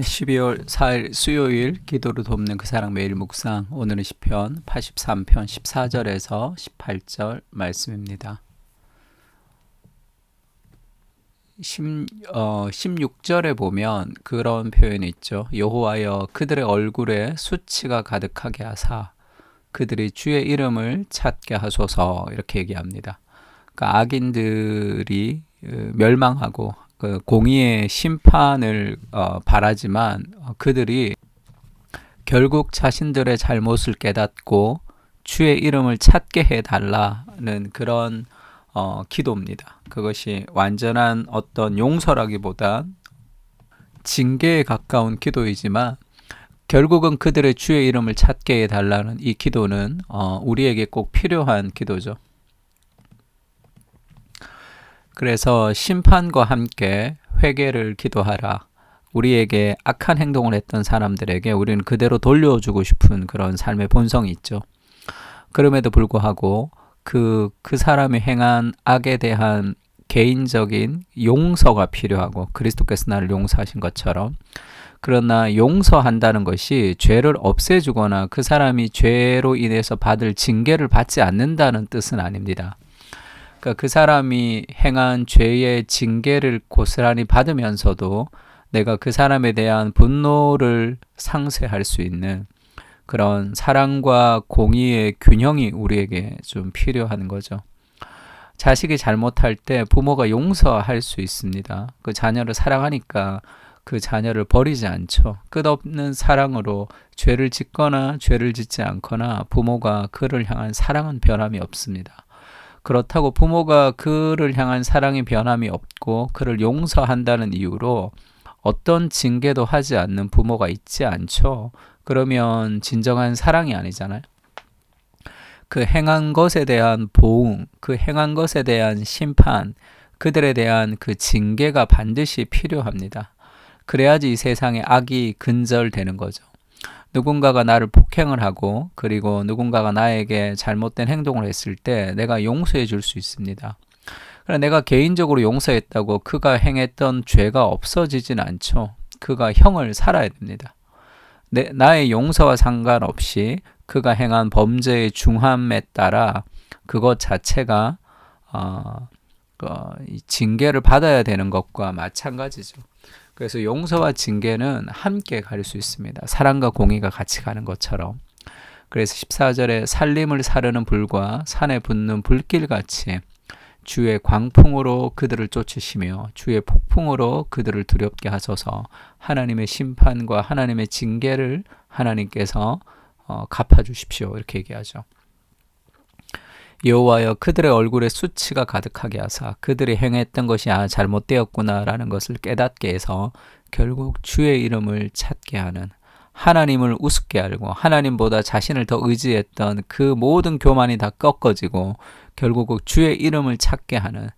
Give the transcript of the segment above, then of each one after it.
12월 4일 수요일 기도를 돕는 그 사랑 매일 묵상. 오늘은 시편 83편 14절에서 18절 말씀입니다. 16절에 보면 그런 표현이 있죠. 여호와여 그들의 얼굴에 수치가 가득하게 하사 그들이 주의 이름을 찾게 하소서, 이렇게 얘기합니다. 그러니까 악인들이 멸망하고 그 공의의 심판을 바라지만 그들이 결국 자신들의 잘못을 깨닫고 주의 이름을 찾게 해달라는 그런 기도입니다. 그것이 완전한 어떤 용서라기보다 징계에 가까운 기도이지만 결국은 그들의 주의 이름을 찾게 해달라는 이 기도는 우리에게 꼭 필요한 기도죠. 그래서 심판과 함께 회개를 기도하라. 우리에게 악한 행동을 했던 사람들에게 우리는 그대로 돌려주고 싶은 그런 삶의 본성이 있죠. 그럼에도 불구하고 그 사람이 행한 악에 대한 개인적인 용서가 필요하고, 그리스도께서 나를 용서하신 것처럼, 그러나 용서한다는 것이 죄를 없애주거나 그 사람이 죄로 인해서 받을 징계를 받지 않는다는 뜻은 아닙니다. 그러니까 그 사람이 행한 죄의 징계를 고스란히 받으면서도 내가 그 사람에 대한 분노를 상쇄할 수 있는 그런 사랑과 공의의 균형이 우리에게 좀 필요한 거죠. 자식이 잘못할 때 부모가 용서할 수 있습니다. 그 자녀를 사랑하니까 그 자녀를 버리지 않죠. 끝없는 사랑으로 죄를 짓거나 죄를 짓지 않거나 부모가 그를 향한 사랑은 변함이 없습니다. 그렇다고 부모가 그를 향한 사랑이 변함이 없고 그를 용서한다는 이유로 어떤 징계도 하지 않는 부모가 있지 않죠. 그러면 진정한 사랑이 아니잖아요. 그 행한 것에 대한 보응, 그 행한 것에 대한 심판, 그들에 대한 그 징계가 반드시 필요합니다. 그래야지 이 세상에 악이 근절되는 거죠. 누군가가 나를 폭행을 하고 그리고 누군가가 나에게 잘못된 행동을 했을 때 내가 용서해 줄 수 있습니다. 그러나 내가 개인적으로 용서했다고 그가 행했던 죄가 없어지진 않죠. 그가 형을 살아야 됩니다. 나의 용서와 상관없이 그가 행한 범죄의 중함에 따라 그것 자체가 징계를 받아야 되는 것과 마찬가지죠. 그래서 용서와 징계는 함께 갈 수 있습니다. 사랑과 공의가 같이 가는 것처럼. 그래서 14절에 살림을 사르는 불과 산에 붙는 불길같이 주의 광풍으로 그들을 쫓으시며 주의 폭풍으로 그들을 두렵게 하소서. 하나님의 심판과 하나님의 징계를 하나님께서 갚아주십시오, 이렇게 얘기하죠. 여호와여 그들의 얼굴에 수치가 가득하게 하사 그들이 행했던 것이 잘못되었구나라는 것을 깨닫게 해서 결국 주의 이름을 찾게 하는, 하나님을 우습게 알고 하나님보다 자신을 더 의지했던 그 모든 교만이 다 꺾어지고 결국 주의 이름을 찾게 하는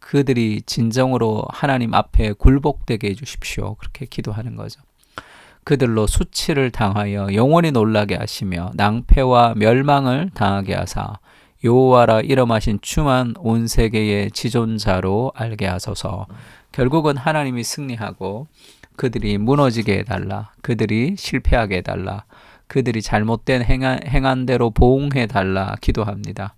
그들이 진정으로 하나님 앞에 굴복되게 해주십시오, 그렇게 기도하는 거죠. 그들로 수치를 당하여 영원히 놀라게 하시며 낭패와 멸망을 당하게 하사 여호와라 이름하신 주만 온 세계의 지존자로 알게 하소서. 결국은 하나님이 승리하고 그들이 무너지게 해달라, 그들이 실패하게 해달라, 그들이 잘못된 행한 대로 보응해달라 기도합니다.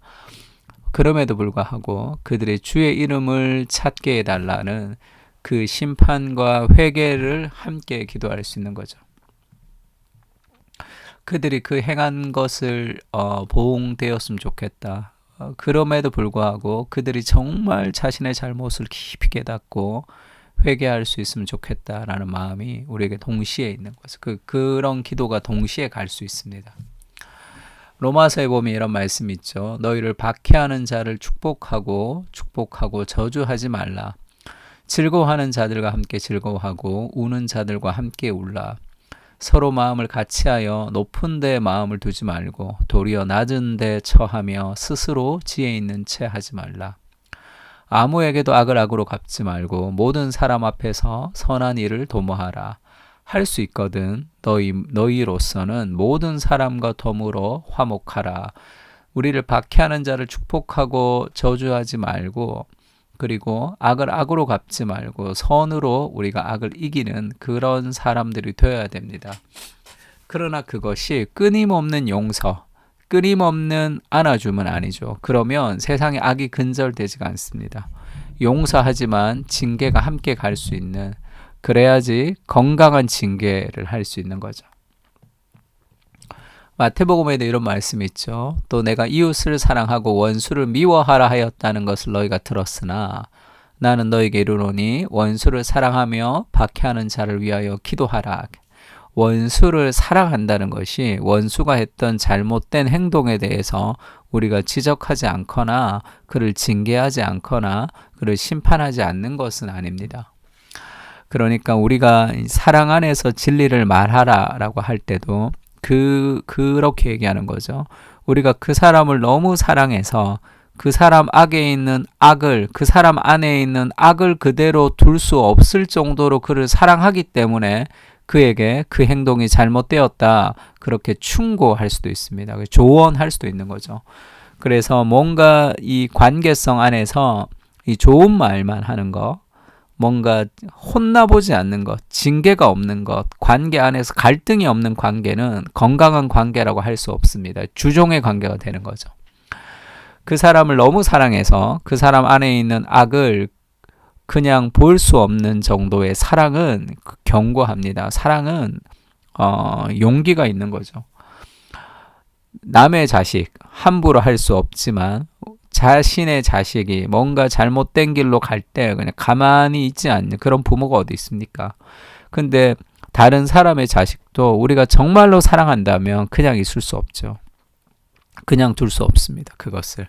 그럼에도 불구하고 그들의 주의 이름을 찾게 해달라는 그 심판과 회개를 함께 기도할 수 있는 거죠. 그들이 그 행한 것을 보응되었으면 좋겠다. 그럼에도 불구하고 그들이 정말 자신의 잘못을 깊이 깨닫고 회개할 수 있으면 좋겠다라는 마음이 우리에게 동시에 있는 거죠. 그런 기도가 동시에 갈 수 있습니다. 로마서에 보면 이런 말씀이 있죠. 너희를 박해하는 자를 축복하고 저주하지 말라. 즐거워하는 자들과 함께 즐거워하고 우는 자들과 함께 울라. 서로 마음을 같이하여 높은 데 마음을 두지 말고 도리어 낮은 데 처하며 스스로 지혜 있는 채 하지 말라. 아무에게도 악을 악으로 갚지 말고 모든 사람 앞에서 선한 일을 도모하라. 할 수 있거든 너희로서는 모든 사람과 더불어 화목하라. 우리를 박해하는 자를 축복하고 저주하지 말고 그리고 악을 악으로 갚지 말고 선으로 우리가 악을 이기는 그런 사람들이 되어야 됩니다. 그러나 그것이 끊임없는 용서, 끊임없는 안아줌은 아니죠. 그러면 세상에 악이 근절되지가 않습니다. 용서하지만 징계가 함께 갈 수 있는, 그래야지 건강한 징계를 할 수 있는 거죠. 마태복음에도 이런 말씀이 있죠. 또 내가 이웃을 사랑하고 원수를 미워하라 하였다는 것을 너희가 들었으나 나는 너희에게 이르노니 원수를 사랑하며 박해하는 자를 위하여 기도하라. 원수를 사랑한다는 것이 원수가 했던 잘못된 행동에 대해서 우리가 지적하지 않거나 그를 징계하지 않거나 그를 심판하지 않는 것은 아닙니다. 그러니까 우리가 사랑 안에서 진리를 말하라라고 할 때도 그렇게 얘기하는 거죠. 우리가 그 사람을 너무 사랑해서 그 사람 안에 있는 악을 그대로 둘 수 없을 정도로 그를 사랑하기 때문에 그에게 그 행동이 잘못되었다, 그렇게 충고할 수도 있습니다. 조언할 수도 있는 거죠. 그래서 뭔가 이 관계성 안에서 이 좋은 말만 하는 거, 뭔가 혼나보지 않는 것, 징계가 없는 것, 관계 안에서 갈등이 없는 관계는 건강한 관계라고 할 수 없습니다. 주종의 관계가 되는 거죠. 그 사람을 너무 사랑해서 그 사람 안에 있는 악을 그냥 볼 수 없는 정도의 사랑은 견고합니다. 사랑은 용기가 있는 거죠. 남의 자식 함부로 할 수 없지만 자신의 자식이 뭔가 잘못된 길로 갈 때 그냥 가만히 있지 않는 그런 부모가 어디 있습니까? 근데 다른 사람의 자식도 우리가 정말로 사랑한다면 그냥 있을 수 없죠. 그냥 둘 수 없습니다. 그것을.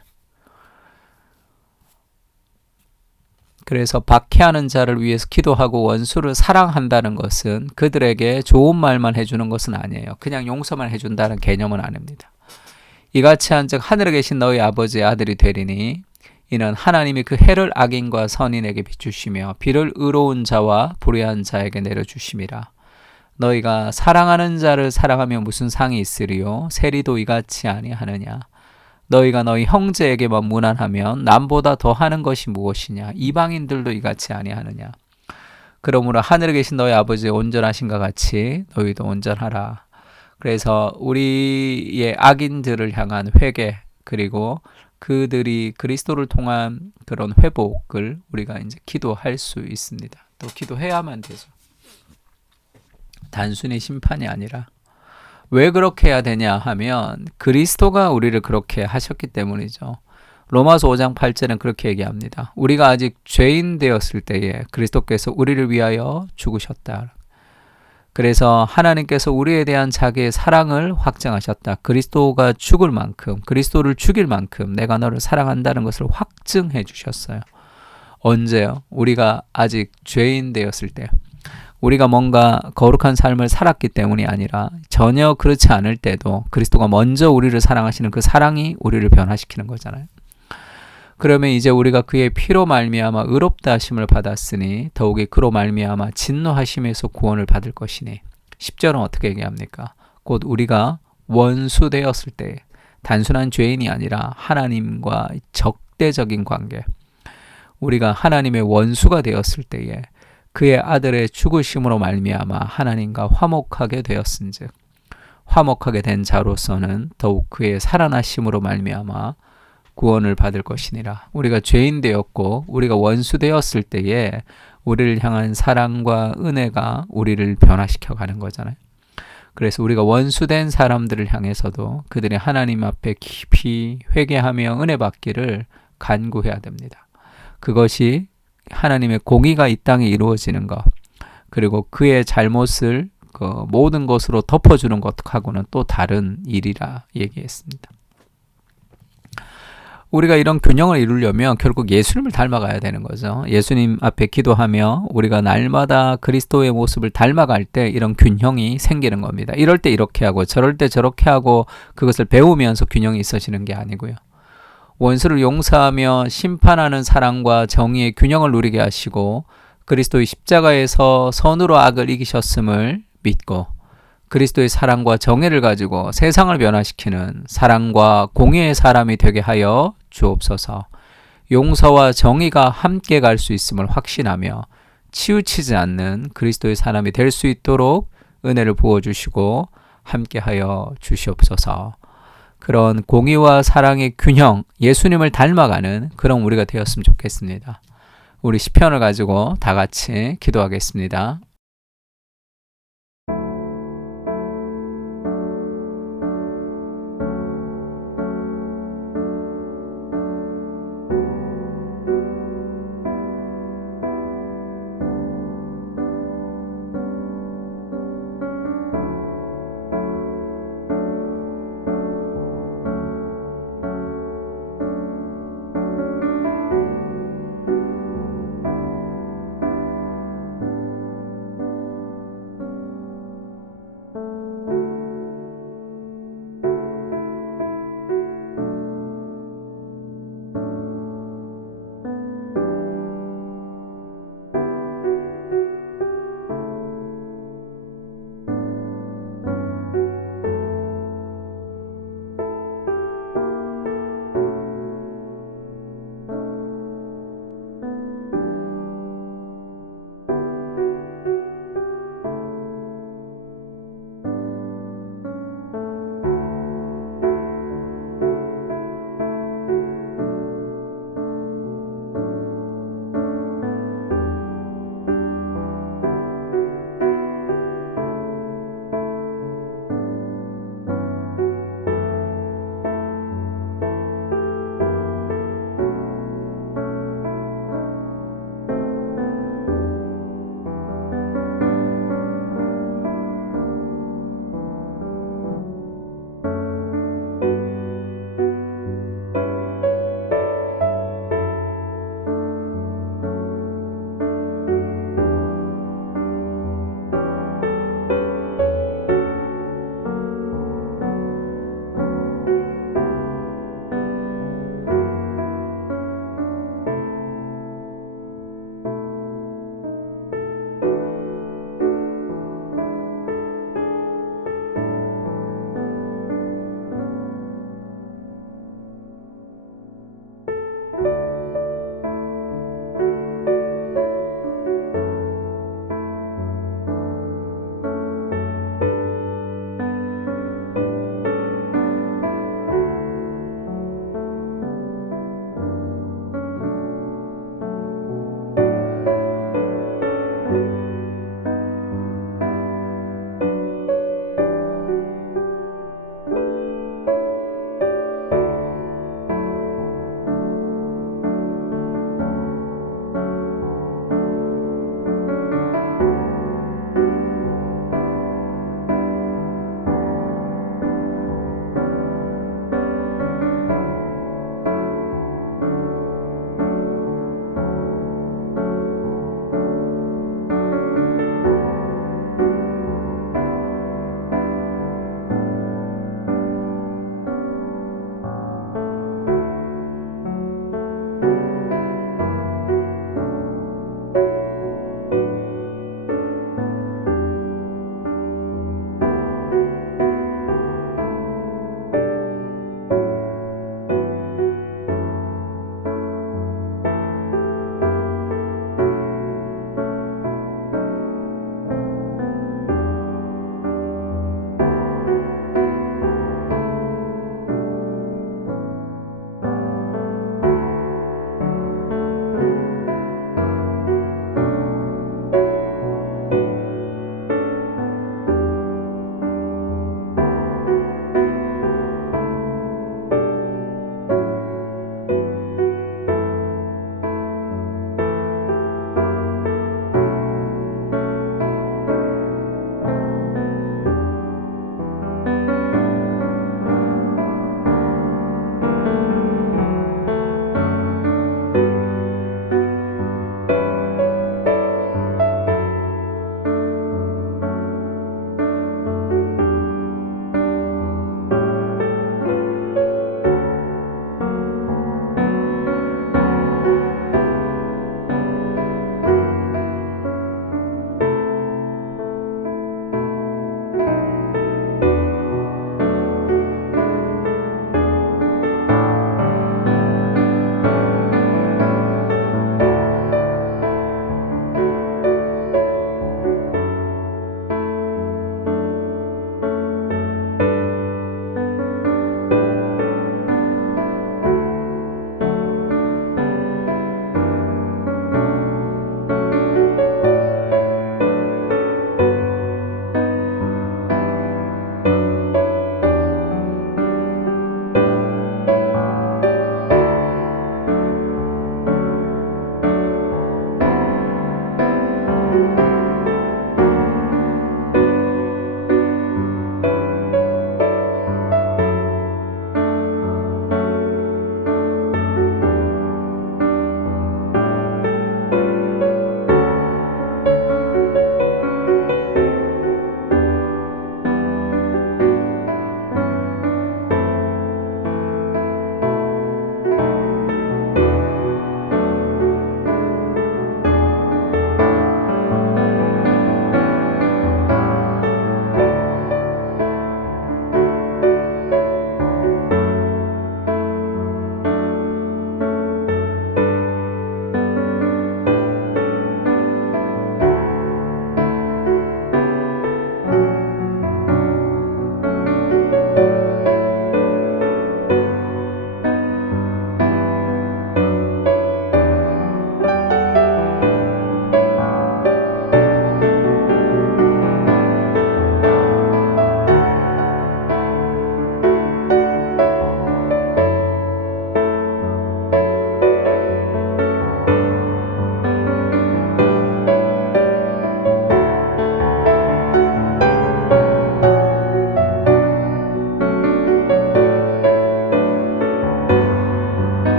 그래서 박해하는 자를 위해서 기도하고 원수를 사랑한다는 것은 그들에게 좋은 말만 해주는 것은 아니에요. 그냥 용서만 해준다는 개념은 아닙니다. 이같이 한즉 하늘에 계신 너희 아버지의 아들이 되리니 이는 하나님이 그 해를 악인과 선인에게 비추시며 비를 의로운 자와 불의한 자에게 내려주심이라. 너희가 사랑하는 자를 사랑하며 무슨 상이 있으리요? 세리도 이같이 아니하느냐? 너희가 너희 형제에게만 무난하면 남보다 더하는 것이 무엇이냐? 이방인들도 이같이 아니하느냐? 그러므로 하늘에 계신 너희 아버지의 온전하신가 같이 너희도 온전하라. 그래서 우리의 악인들을 향한 회개, 그리고 그들이 그리스도를 통한 그런 회복을 우리가 이제 기도할 수 있습니다. 또 기도해야만 되죠. 단순히 심판이 아니라. 왜 그렇게 해야 되냐 하면 그리스도가 우리를 그렇게 하셨기 때문이죠. 로마서 5장 8절은 그렇게 얘기합니다. 우리가 아직 죄인 되었을 때에 그리스도께서 우리를 위하여 죽으셨다. 그래서 하나님께서 우리에 대한 자기의 사랑을 확증하셨다. 그리스도가 죽을 만큼, 그리스도를 죽일 만큼 내가 너를 사랑한다는 것을 확증해 주셨어요. 언제요? 우리가 아직 죄인 되었을 때요. 우리가 뭔가 거룩한 삶을 살았기 때문이 아니라 전혀 그렇지 않을 때도 그리스도가 먼저 우리를 사랑하시는 그 사랑이 우리를 변화시키는 거잖아요. 그러면 이제 우리가 그의 피로 말미암아 의롭다 하심을 받았으니 더욱이 그로 말미암아 진노하심에서 구원을 받을 것이니 10절은 어떻게 얘기합니까? 곧 우리가 원수 되었을 때 단순한 죄인이 아니라 하나님과 적대적인 관계, 우리가 하나님의 원수가 되었을 때에 그의 아들의 죽으심으로 말미암아 하나님과 화목하게 되었은즉 화목하게 된 자로서는 더욱 그의 살아나심으로 말미암아 구원을 받을 것이니라. 우리가 죄인 되었고 우리가 원수 되었을 때에 우리를 향한 사랑과 은혜가 우리를 변화시켜 가는 거잖아요. 그래서 우리가 원수된 사람들을 향해서도 그들이 하나님 앞에 깊이 회개하며 은혜 받기를 간구해야 됩니다. 그것이 하나님의 공의가 이 땅에 이루어지는 것, 그리고 그의 잘못을 모든 것으로 덮어주는 것하고는 또 다른 일이라 얘기했습니다. 우리가 이런 균형을 이루려면 결국 예수님을 닮아가야 되는 거죠. 예수님 앞에 기도하며 우리가 날마다 그리스도의 모습을 닮아갈 때 이런 균형이 생기는 겁니다. 이럴 때 이렇게 하고 저럴 때 저렇게 하고 그것을 배우면서 균형이 있어지는 게 아니고요. 원수를 용서하며 심판하는 사랑과 정의의 균형을 누리게 하시고 그리스도의 십자가에서 선으로 악을 이기셨음을 믿고 그리스도의 사랑과 정의를 가지고 세상을 변화시키는 사랑과 공의의 사람이 되게 하여 주옵소서. 용서와 정의가 함께 갈 수 있음을 확신하며 치우치지 않는 그리스도의 사람이 될 수 있도록 은혜를 부어주시고 함께하여 주시옵소서. 그런 공의와 사랑의 균형, 예수님을 닮아가는 그런 우리가 되었으면 좋겠습니다. 우리 시편을 가지고 다 같이 기도하겠습니다.